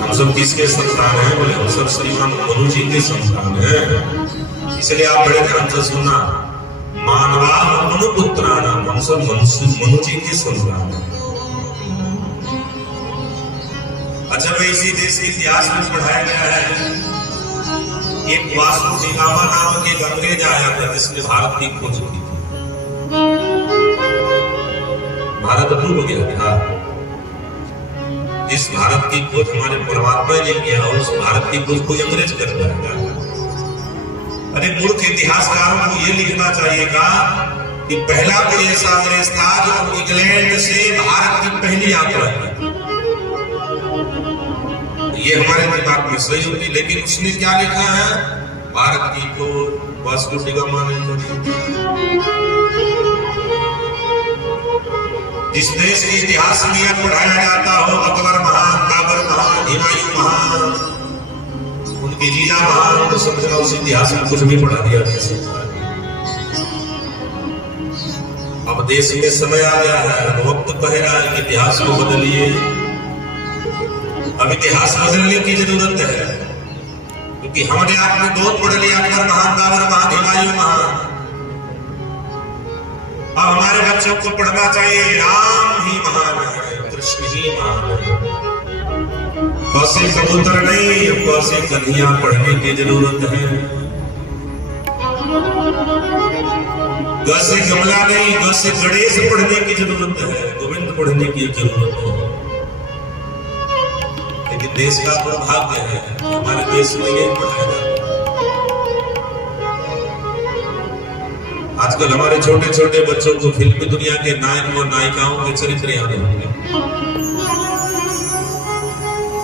हम सब किसके संतान हैं? बोले हम सब श्रीमान मनु जी के संतान हैं। इसलिए आप बड़े ध्यान से सुनना, मानवा मनु पुत्राना, हम सब मनु जी के संतान हैं। अच्छा भाई, इसी देश के इतिहास में पढ़ाया गया है, एक वासु निगामा नाम के अंग्रेज आया था जिसने भारत की खोज की थी। भारत अपूर्व हो गया था। इस भारत की खोज हमारे परमात्मा ने किया और उस भारत की खोज कोई अंग्रेज कर पाएगा? अरे मूर्ख इतिहासकारों को यह लिखना चाहिएगा कि पहला कोई ऐसा अंग्रेज था जो इंग्लैंड से भारत की पहली यात्रा की। ये हमारे दिमाग में सही होती, लेकिन उसने क्या लिखा है? भारत की खोज वास्को डिगामा ने करी। जिस देश के इतिहास में यह पढ़ाया जाता हो, अकबर महान, बाबर महान, हुमायूं महान, उनकी लीला महान, तो समझना उस इतिहास में कुछ भी पढ़ा दिया जा सकता है। अब देश में समय आ गया है, वक्त कह रहा है कि इतिहास को बदलिए। अब इतिहास बदलने की जरूरत है, क्योंकि हमने आपने बहुत पढ़ लिया, अकबर महान, बाबर महान, हुमायूं महान। अब हमारे बच्चों को पढ़ना चाहिए राम ही महान है, कृष्ण ही महान है। कौसे कबूतर नहीं, कौसे कन्हैया पढ़ने की जरूरत है। कौसे कमला नहीं, कौसे गणेश पढ़ने की जरूरत है, गोविंद पढ़ने की जरूरत है। लेकिन देश का दुर्भाग्य है, हमारे देश में यही पढ़ाया जाता है। आजकल हमारे छोटे छोटे बच्चों को फिल्मी दुनिया के नायक और नायिकाओं के चरित्र याद होंगे।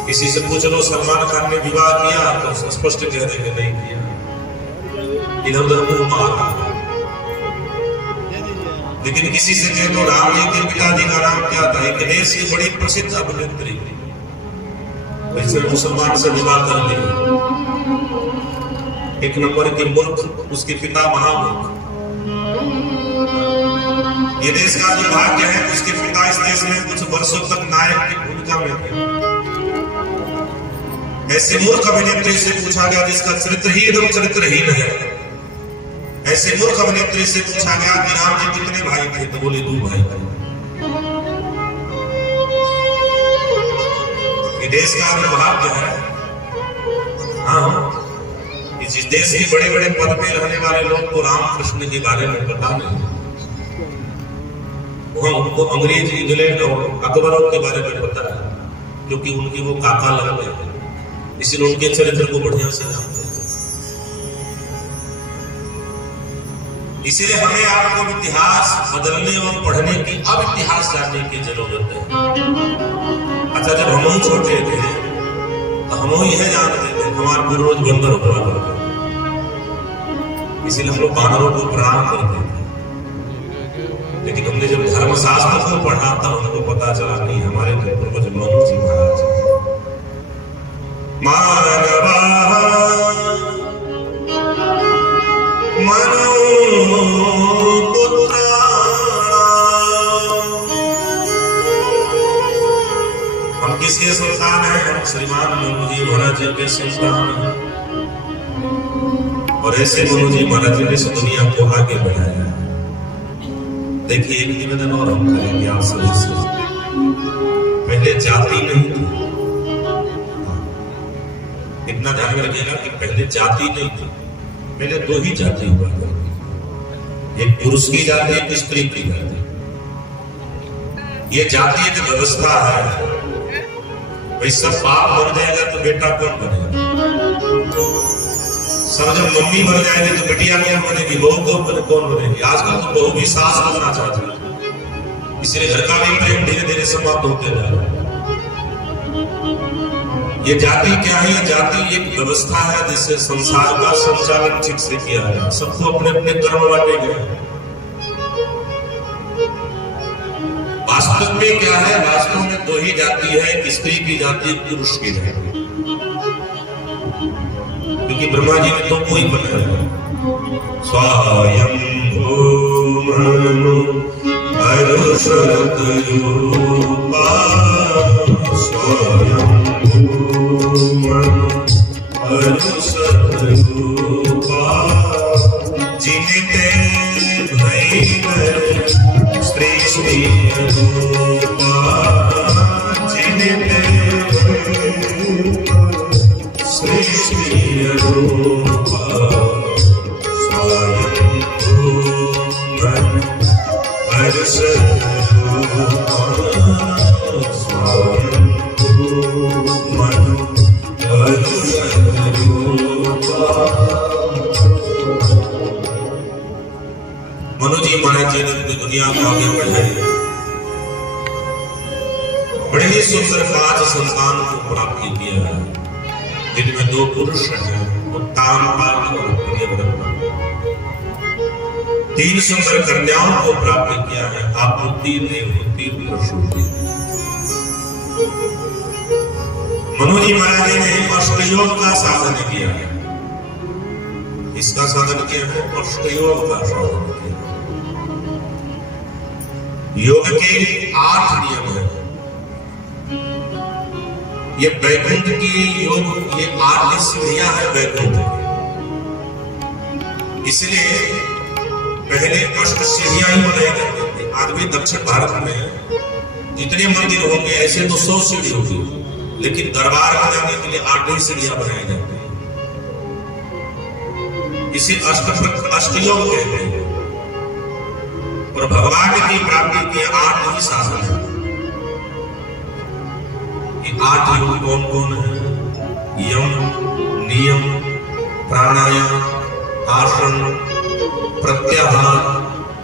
किसी से पूछ लो सलमान खान ने विवाह किया, तो स्पष्ट कह देंगे नहीं किया, इधर उधर मुंह मारा। लेकिन किसी से कह दो राम जी के पिताजी का नाम क्या था, एक देश की बड़ी प्रसिद्ध अभिनेत्री, वैसे मुसलमान से विवाह कर ली। एक नंबर की मूर्ख, उसके पिता महामूर्ख। ये देश का दुर्भाग्य है, उसके पिता इस देश में कुछ वर्षों तक नायक की भूमिका में थे। ऐसे मूर्ख अभिनेत्री से पूछा गया जिसका चरित्र ही एकदम चरित्रहीन है, ऐसे मूर्ख अभिनेत्री से पूछा गया कि राम जी कितने भाई थे, तो बोले 2 भाई थे। ये देश का दुर्भाग्य है। हाँ, इस देश के बड़े बड़े पद पे रहने वाले लोग को रामकृष्ण के बारे में पता नहीं, उनको अंग्रेज, इंग्लैंड और अकबरों के बारे में पता है, क्योंकि उनकी वो काका लगते हैं, इसलिए उनके चरित्र को बढ़िया से जानते हैं। इसलिए हमें आपको इतिहास बदलने और पढ़ने की, अब इतिहास जानने की जरूरत है। अच्छा, जब हम छोटे थे तो हम यह जानते थे हमारे पूर्वज बंदर हुआ करते, इसीलिए हम लोग बानरों को प्रणाम करते थे। लेकिन हमने जब धर्मशास्त्र को पढ़ा था, हमको पता चला नहीं, हमारे पूर्वज मनु जी महाराज। मानवा मनु पुत्राणा, हम किसके संतान हैं? हम श्रीमान मनु जी महाराज जी के संतान हैं। और ऐसे मनु जी महाराज जी ने इस दुनिया को आगे बढ़ाया। देखिए, एक निवेदन और हम करेंगे आप सभी से। पहले जाति नहीं थी, इतना ध्यान में रखिएगा कि पहले जाति नहीं थी, पहले 2 ही जाति हुआ करती, एक पुरुष की जाति, एक स्त्री की जाति। ये जाति एक व्यवस्था है। भाई सब बाप मर जाएगा तो बेटा कौन बनेगा? सब जब मम्मी मर जाएगी तो बेटिया कौन बनेगी? बहू कौन बनेगी? आजकल तो बहू भी सास बनना चाहती है, इसलिए घर का भी प्रेम धीरे धीरे समाप्त होते जा रहा है। ये जाति क्या है? जाति एक व्यवस्था है जिससे संसार का संचालन ठीक से किया है। सबको अपने अपने कर्म बांटे गए। वास्तव में क्या है? वास्तव में 2 ही जाति है, एक स्त्री की जाति, एक पुरुष की जाति। क्योंकि ब्रह्मा जी ने तो कोई बनाया, स्वयंभू मनु अरुषरत रूपा, स्वयंभू मनु मनु जी महाराज जी ने अपनी दुनिया को आगे बढ़ाई। बड़े ही सुंदर 5 संतान को प्राप्त किया है, जिनमें 2 पुरुष हैं, उत्तान पाल और प्रियव्रत। 3 सुंदर कन्याओं को प्राप्त किया है, आपूर्ति देवहूति प्रसूति। मनु जी महाराज ने अष्टयोग का साधन किया है। इसका साधन किया है, अष्टयोग का साधन किया। योग के 8 नियम है। ये वैकुंठ की योग, ये 8 सीढ़ियां है वैकुंठ की। इसलिए पहले अष्ट सीढ़ियां ही बनाई जाती थी। आज भी दक्षिण भारत में जितने मंदिर होंगे ऐसे तो 100 सीढ़ी होगी, लेकिन दरबार में जाने के लिए 8 ही सीढ़ियां बनाई जाती हैं। इसे अष्टयोग कहते हैं। और भगवान की प्राप्ति के 8 ही साधन है। ये 8 योग कौन कौन है? यम, नियम, प्राणायाम, आसन, प्रत्याहार,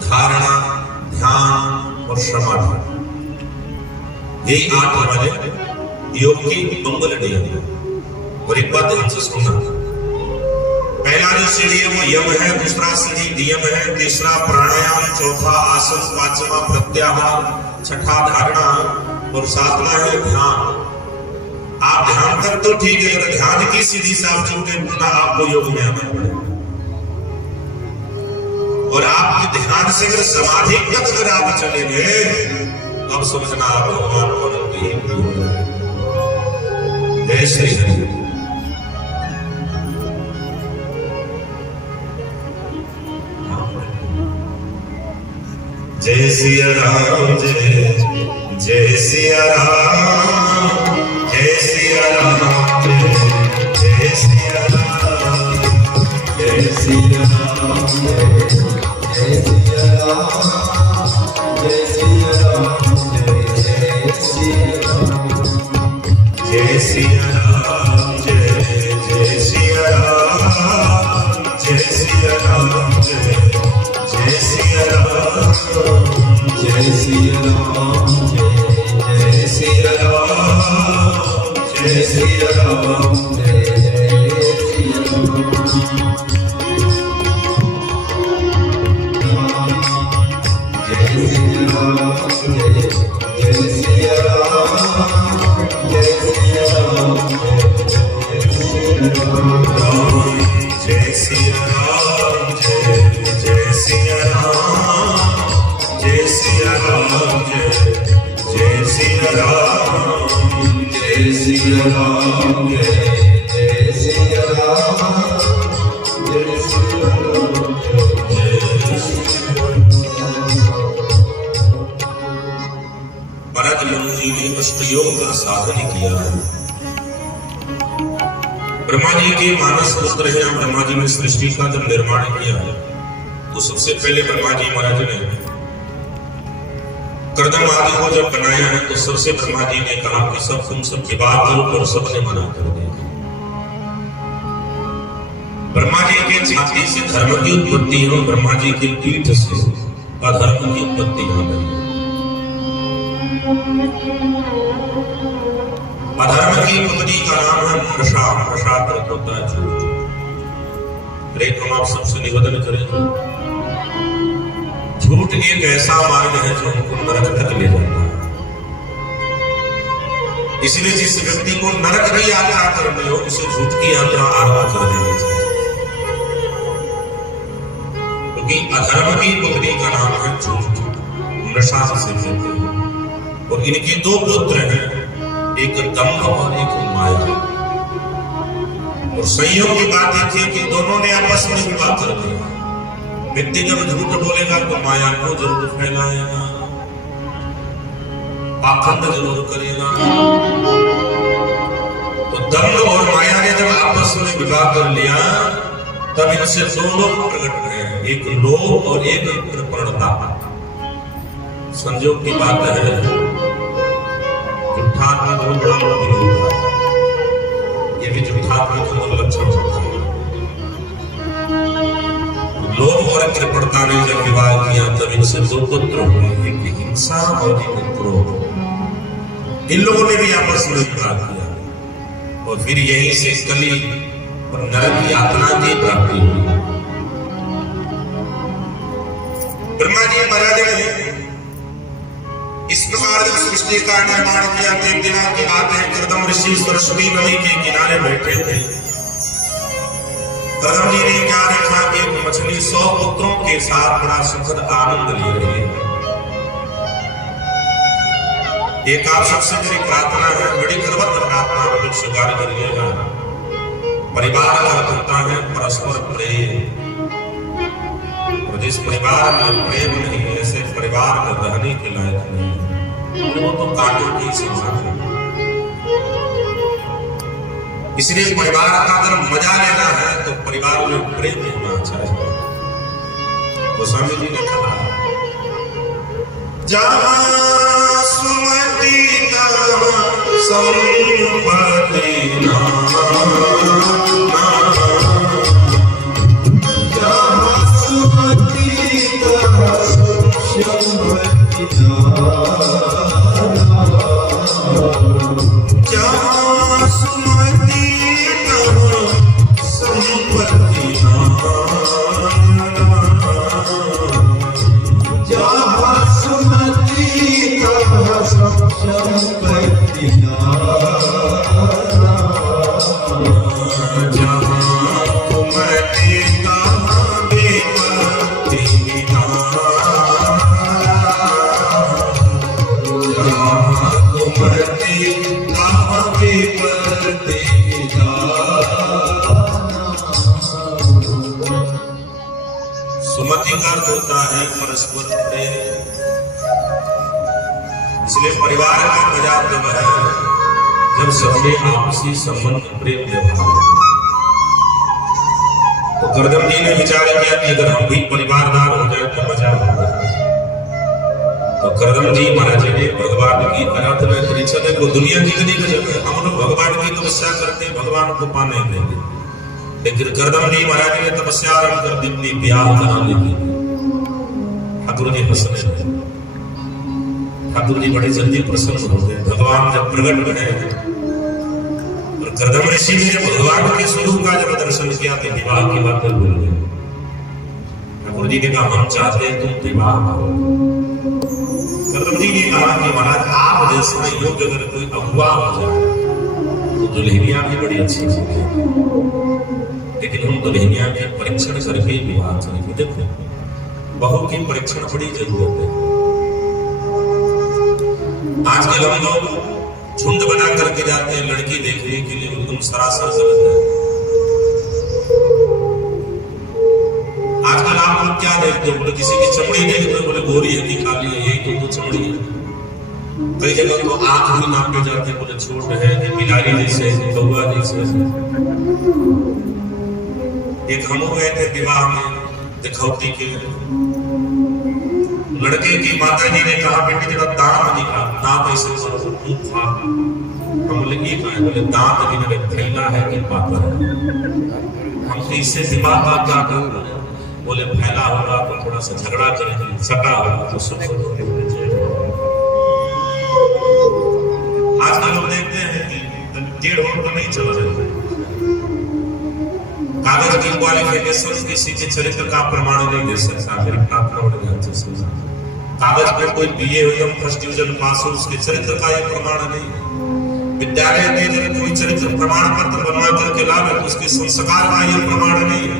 धारणा, ध्यान और समाधि। यही 8 हमारे योग की मंगल नियम है। और एक बात ध्यान से सुनना, पहला जो सीढ़ी है वो यम है, दूसरा सीढ़ी नियम है, तीसरा प्राणायाम, चौथा आसन, 5वां प्रत्याहार, 6ठा धारणा और 7वां है ध्यान। आप ध्यान तक तो ठीक है, अगर ध्यान की सीढ़ी से आप चुनते पुनः आपको योग में आना पड़ेगा। और आपके ध्यान से अगर समाधि तक अगर आप चले गए, अब समझना आप भगवान को ही जय श्री हरि। जय सिया राम, जय सिया राम, जय सिया राम, जय सिया राम, जय सिया राम, जय सिया राम, जय सिया राम, जय सिया राम, जय सिया राम, जय सिया राम, जय सिया राम, जय सिया राम, जय सिया राम, जय सिया राम, जय अष्टयोग का साधन किया। ब्रह्मा जी के मानस पुत्र है। ब्रह्मा जी ने सृष्टि का जब निर्माण किया है तो सबसे पहले ब्रह्मा जी महाराज ने कर्दम आदि को जब बनाया है तो सबसे ब्रह्मा जी ने कहा कि सब तुम सब विवाह करो, और सबने मना कर दिया। ब्रह्मा जी के छाती से धर्म की उत्पत्ति है, ब्रह्मा जी के पीठ से अधर्म की उत्पत्ति हो गई। अधर्म की पत्नी का नाम है मृषा। मृषा अर्थ होता है झूठ। लेकिन हम आप सबसे निवेदन करें, झूठ एक ऐसा मार्ग है जो हमको नरक तक ले जाता है। इसलिए जिस व्यक्ति को नरक की यात्रा करनी हो उसे झूठ की यात्रा आरंभ कर देनी चाहिए, क्योंकि अधर्म की पत्नी का नाम है झूठ। मृषा से कहते हैं। और इनके 2 पुत्र हैं, एक दम्भ और एक माया। और संयोग की बात देखिए कि दोनों ने आपस में विवाह कर दिया। व्यक्ति जब झूठ बोलेगा तो माया को जरूर फैलाएगा, पाखंड जरूर करेगा। तो दम्भ और माया ने जब आपस में विवाह कर लिया तब इनसे 2 लोग प्रकट हुए, एक लोभ और एक कृपणता। संयोग की बात है, झूठा का 2 बड़ा उनसे 2 पुत्र हुए, एक हिंसा और एक क्रोध। इन लोगों ने भी आपस में विवाह किया और फिर यहीं से कली और नरक यातना की प्राप्ति हुई। ब्रह्मा जी महाराज ने इस प्रकार जब सृष्टि का निर्माण किया, एक दिन की बात है, कर्दम ऋषि सरस्वती नदी के किनारे बैठे थे। कर्दम जी ने क्या देखा कि एक मछली 100 पुत्रों के साथ बड़ा सुखद आनंद ले रही है। एक आप सबसे मेरी प्रार्थना है, बड़ी गर्वत प्रार्थना लोग स्वीकार करिएगा। परिवार का होता है परस्पर प्रेम, और जिस परिवार में प्रेम नहीं है, ऐसे परिवार में रहने के लायक नहीं, वो तो काटों की संसार है। इसलिए परिवार का अगर मजा लेना है तो परिवार में प्रेम होना चाहिए। तो स्वामी जी ने कहा, जहाँ सुमति संपत्ति सुमति का अर्थ होता है परस्पर प्रेम। इसलिए परिवार का मजा तब है जब सबके आपसी संबंध प्रेम व्यवहार। तो कर्दम जी ने विचार किया कि अगर हम भी परिवारदार हो जाए तो मजा होगा। तो कर्दम जी महाराज ने भगवान की आराधना करी। देखो दुनिया कितनी गजब है, हम लोग भगवान की तपस्या करते हैं, भगवान को पा नहीं देंगे, लेकिन कर्दम जी महाराज ने तपस्या आरंभ कर दी, अपनी ब्याह कराने की। ठाकुर जी प्रसन्न हुए, ठाकुर जी बड़े जल्दी प्रसन्न हो गए। भगवान जब प्रकट हुए और कर्दम ऋषि ने जब भगवान के स्वरूप का जब दर्शन किया तो विवाह की बात भूल गए। ठाकुर जी ने कहा, हम चाहते हैं तुम विवाह करो। कर्दम जी ने कहा कि महाराज आप जैसे योग्य अगर कोई अगुआ हो जाए तो दुल्हनिया भी बड़ी अच्छी होगी, लेकिन हम दुल्हनिया के परीक्षण करके विवाह करेंगे। देखो बहू की परीक्षण बड़ी जरूरत है। आजकल हम लोग झुंड बना करके जाते हैं लड़की देखने के लिए, एकदम सरासर गलत है। आजकल आप लोग क्या देखते हो, बोले किसी की चमड़ी देखते हो, बोले गोरी है दिखा ली है, यही तो चमड़ी है। कई जगह तो आंख भी नापे जाते हैं, बोले छोट है, बिलारी जैसे, कौआ जैसे। एक हम गए थे विवाह में दिखौती के, लड़के की माता जी ने कहा, बेटी जरा दांत दिखा, दांत ऐसे हम बोले ये कहा, बोले दांत जिन्हें फैला है कि पाता है। हम तो इससे दिमाग का क्या कर, बोले फैला होगा तो थोड़ा सा झगड़ा करेंगे, सटा होगा तो सुख आजकल लोग देखते हैं कि 1.5 तो नहीं चल रहे। कागज की क्वालिफिकेशन किसी के चरित्र का प्रमाण नहीं दे सकता। मेरी प्रार्थना, कागज पर कोई बीए हो, फर्स्ट डिवीजन पास हो, उसके चरित्र का यह प्रमाण नहीं है। विद्यालय में जब कोई चरित्र प्रमाण पत्र बनवा करके लावे तो उसके संस्कार का यह प्रमाण नहीं है।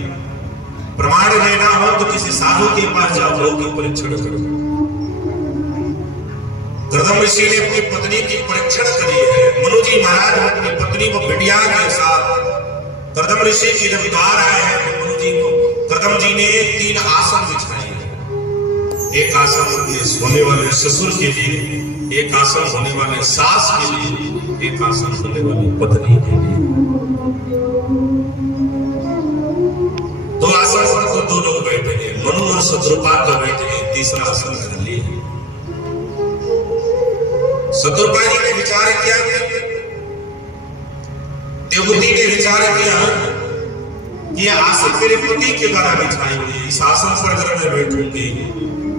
प्रमाण लेना हो तो किसी साधु के पास जाओ, लोग की परीक्षण करो। कर्दम ऋषि ने अपनी पत्नी की परीक्षण करी है। मनु जी महाराज अपनी पत्नी को बिटिया के साथ कर्दम ऋषि के जब द्वार आए हैं तो मनु जी को कर्दम जी ने 3 आसन बिछाए हैं। एक आसन होने वाले ससुर के लिए, एक आसन होने वाले सास के लिए, एक आसन होने वाली पत्नी के लिए। 2 आसन पर तो 2 लोग बैठे हैं, मनु और शत्रुपा तो बैठे हैं, तीसरा आसन कर लिए। शत्रुपा जी ने विचार किया, देवहूति ने विचार किया कि आसन मेरे पति के द्वारा बिछाई हुई, इस आसन पर अगर मैं बैठूंगी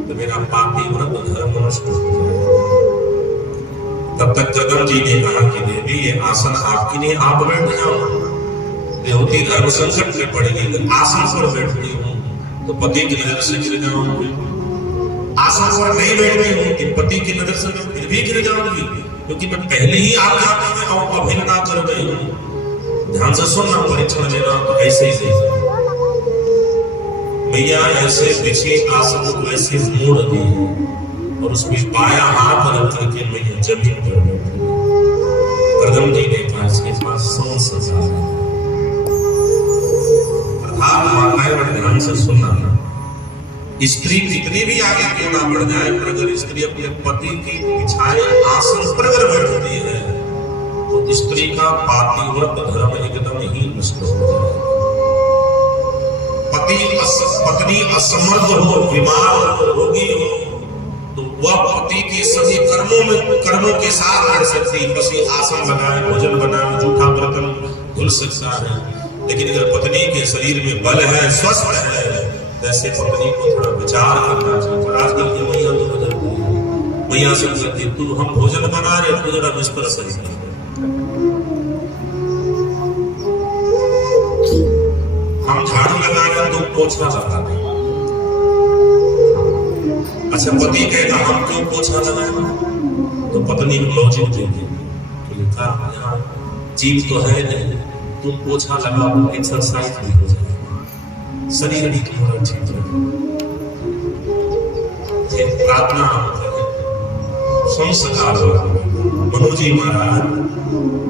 तो तो मेरा पापी व्रत धर्म नष्ट हो जाएगा। तब तक कदम जी ने कहा कि देवी ये आसन आपकी नहीं, आप बैठ जाओ। देवती धर्म संकट में पड़ेगी, आसन पर बैठती हूँ तो पति की नजर से गिर जाऊंगी, आसन पर नहीं बैठ रही हूँ कि पति की नजर से मैं फिर भी गिर जाऊंगी, क्योंकि मैं पहले ही आज्ञा में अवहेलना कर गई हूँ। ध्यान से सुनना, परीक्षण लेना तो ऐसे ही मैया ऐसे बिछे आसन को ऐसे मोड़ दी और उसमें बाया हाथ रख करके मैया जमीन पर बैठी। कदम जी ने कहा इसके पास 100 सजा है। अर्थात माताएं बड़े ध्यान से सुनना, स्त्री कितनी भी आगे क्यों ना बढ़ जाए, पर अगर स्त्री अपने पति की बिछाए आसन पर अगर बैठती है तो स्त्री का पातिव्रत धर्म एकदम ही नष्ट हो जाएगा। पत्नी असमर्थ हो, बीमार हो, रोगी हो, तो वह पति के सभी कर्मों के साथ लड़ सकती है। पति आसन लगाए, भोजन बनाए, जूठा बर्तन धुल सकता है, लेकिन अगर पत्नी के शरीर में बल है, स्वस्थ है, वैसे पत्नी को थोड़ा विचार करना चाहिए। आजकल की मैया तो बदलती है, मैया से कहती तू हम भोजन बना रहे, तू जरा बिस्तर सही कर, हम झाड़ू लगा रहे तो पोछा लगा दे। अच्छा, पति कहेगा हम क्यों पोछा लगाए, तो पत्नी लॉजिक देगी, जीव तो है नहीं, तुम पोछा लगाओ, एक्सरसाइज भी हो जाएगा, शरीर भी तुम्हारा ठीक है। प्रार्थना संस्कार मनुजी महाराज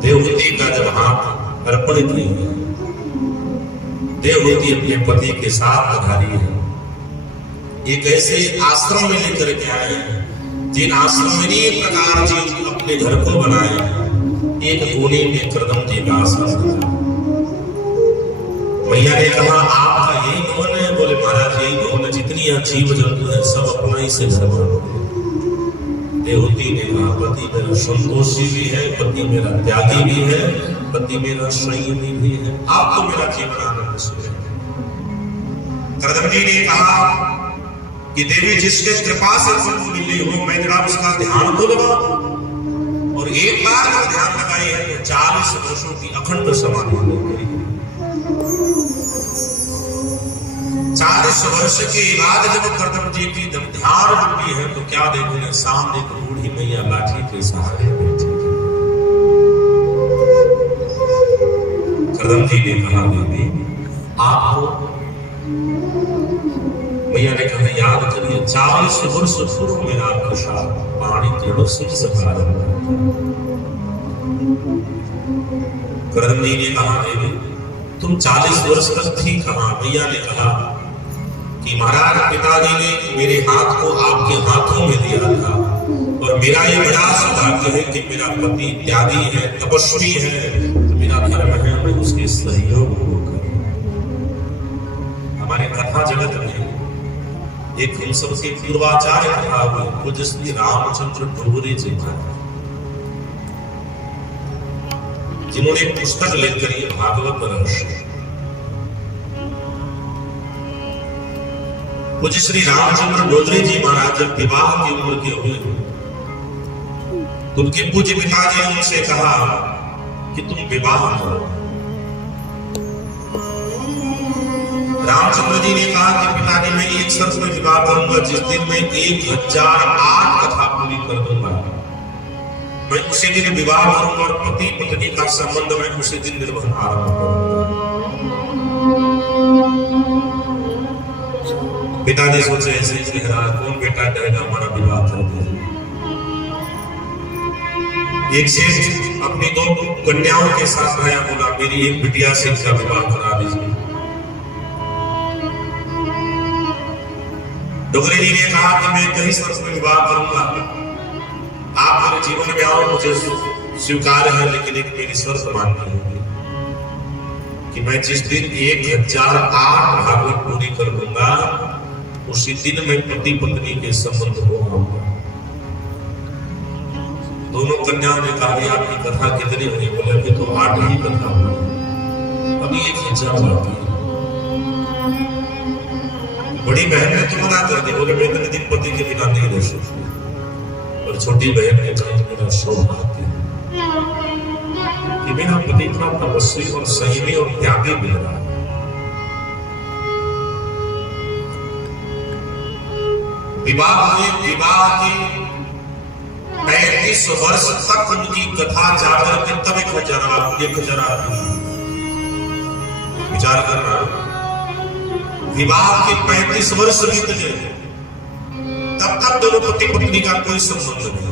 देवहूति का जब हाथ अर्पणित नहीं है, देवहूति अपने पति के साथ पधारी है। एक ऐसे आश्रम में लेकर के आए जिन आश्रम में एक प्रकार जी अपने घर को बनाए। एक कोने में कदम जी का आश्रम, मैया ने कहा आपका यही भवन है? बोले महाराज यही भवन है, जितनी जीव जंतु है सब अपना ही से घर बनाते। देवहूति ने कहा पति मेरा संतोषी भी है, पति मेरा त्यागी भी है, पति मेरा संयमी भी है, आप तो मेरा जीवन आनंद से। कदम जी ने कहा कि देवी जिसके कृपा से तुमको मिली हो, मैं जरा उसका ध्यान तो लगाऊं। और एक बार जब ध्यान लगाई है तो 40 वर्षों की अखंड समाधि हो गई। 40 वर्ष के बाद जब कदम जी की जब ध्यान रुकी है तो क्या देखोगे, सामने एक बूढ़ी मैया लाठी के सहारे बैठी। कदम जी ने कहा देवी आपको, मैया ने कहा याद करिए 40 वर्ष पूर्व मेरा आपके साथ पानी तेड़ो से सकार। कदम जी ने कहा देवी तुम 40 वर्ष तक थी कहां? मैया ने कहा कि महाराज पिताजी ने मेरे हाथ को आपके हाथों में दिया था, और मेरा ये बड़ा सौभाग्य है कि मेरा पति त्यागी है, तपस्वी है, मेरा धर्म है मैं उसके सहयोग को करूं। हमारे कथा जगत में एक हम सबसे पूर्वाचार्य कथा हुई, पूज्य श्री रामचंद्र डोगरे जी महाराज, जिन्होंने एक पुस्तक लेकर ये भागवत रस। पूज्य श्री रामचंद्र डोगरे जी महाराज जब विवाह की उम्र के हुए तो उनके पूज्य पिताजी ने उनसे कहा कि तुम विवाह करो। रामचंद्र जी ने कहा कि पिताजी मैं एक शर्त में विवाह करूंगा, जिस दिन मैं 1008 कथा पूरी कर दूंगा मैं उसी दिन विवाह करूंगा, और पति पत्नी का संबंध मैं उसी दिन निर्वहन आरंभ करूंगा। पिताजी सोचे ऐसे कौन बेटा करेगा हमारा विवाह कर दे। एक सेठ अपनी 2 कन्याओं के साथ आया, बोला मेरी एक बिटिया से इसका विवाह करा दीजिए। डोगरे जी ने कहा कि मैं कहीं शर्त में विवाह करूंगा, आप मेरे जीवन में आओ, मुझे स्वीकार है, लेकिन एक मेरी शर्त माननी होगी कि मैं जिस दिन 1008 भागवत पूरी कर दूंगा उसी दिन मैं पति पत्नी के संबंध को आऊंगा। दोनों कन्याओं ने कहा आपकी कथा कितनी हुई? बोले कि तो 8 ही कथा हुई, अभी 1 बाकी है। बड़ी बहन ने तो मना कर दी, बोले मैं इतने दिन पति के बिना नहीं रह सकती। और छोटी बहन ने कहा मेरा सौभाग्य कि मेरा पति इतना तपस्वी और संयमी और त्यागी मिल रहा है। विवाह की 35 वर्ष तक उनकी कथा जाकर के तब एक हजार विचार करना। विवाह के 35 वर्ष बीत गए, तब तक दोनों पति पत्नी का कोई संबंध नहीं।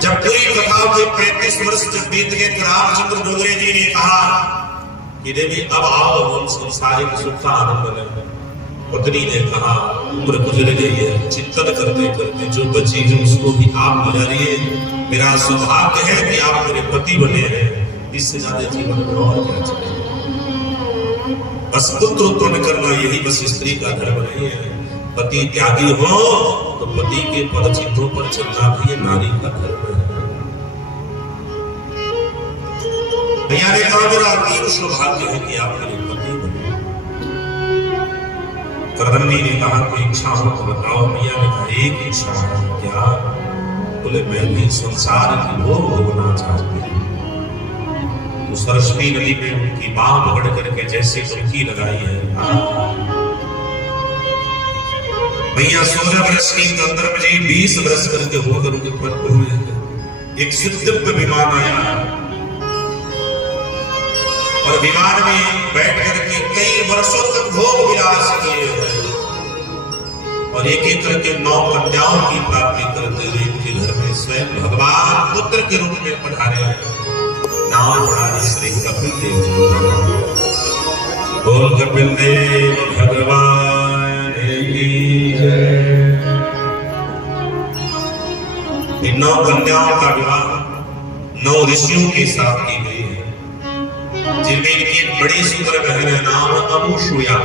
जब पूरी कथा के 35 वर्ष जब बीत गए, रामचंद्र डोगरे जी ने कहा कि देवी अब आओ हम संसारिक सुख का आनंद लें। पत्नी ने कहा उम्र गुजर गई है, चिंतन करते करते जो बची है उसको भी आप गुजारिए। मेरा सौभाग्य है कि आप मेरे पति बने हैं, इससे ज्यादा जीवन में और क्या चाहिए। बस पुत्र उत्पन्न करना यही बस स्त्री का धर्म नहीं है। पति त्यागी हो तो पति के पद चिन्हों पर चलना भी नारी का धर्म है। भैया ने कहा मेरा अतीब सौभाग्य है कि आप मेरे पति बने। करदम्बी ने कहा कोई इच्छा हो तो बताओ। भैया ने कहा एक इच्छा है। क्या? बोले मैं भी संसार की भोग भोगना चाहती हूँ। तो सरस्वती नदी में उनकी बाह पकड़ करके जैसे डुबकी लगाई है। भैया 16 वर्ष की अंदर में 20 वर्ष करके होकर उनके उत्पन्न हुए। एक दिव्य विमान आया और विमान में बैठ करके कई वर्षों तक भोग विलास किए हैं और एक एक करके 9 कन्याओं की प्राप्ति करते हुए इनके घर में स्वयं भगवान पुत्र के रूप में पधारे हैं। नाम पड़ा श्री कपिल देव जी। बोल कपिल देव भगवान की जय। 9 कन्याओं का विवाह 9 ऋषियों के साथ की गई है, जिनमें इनकी बड़ी सुंदर बहन है, नाम अनुसूया।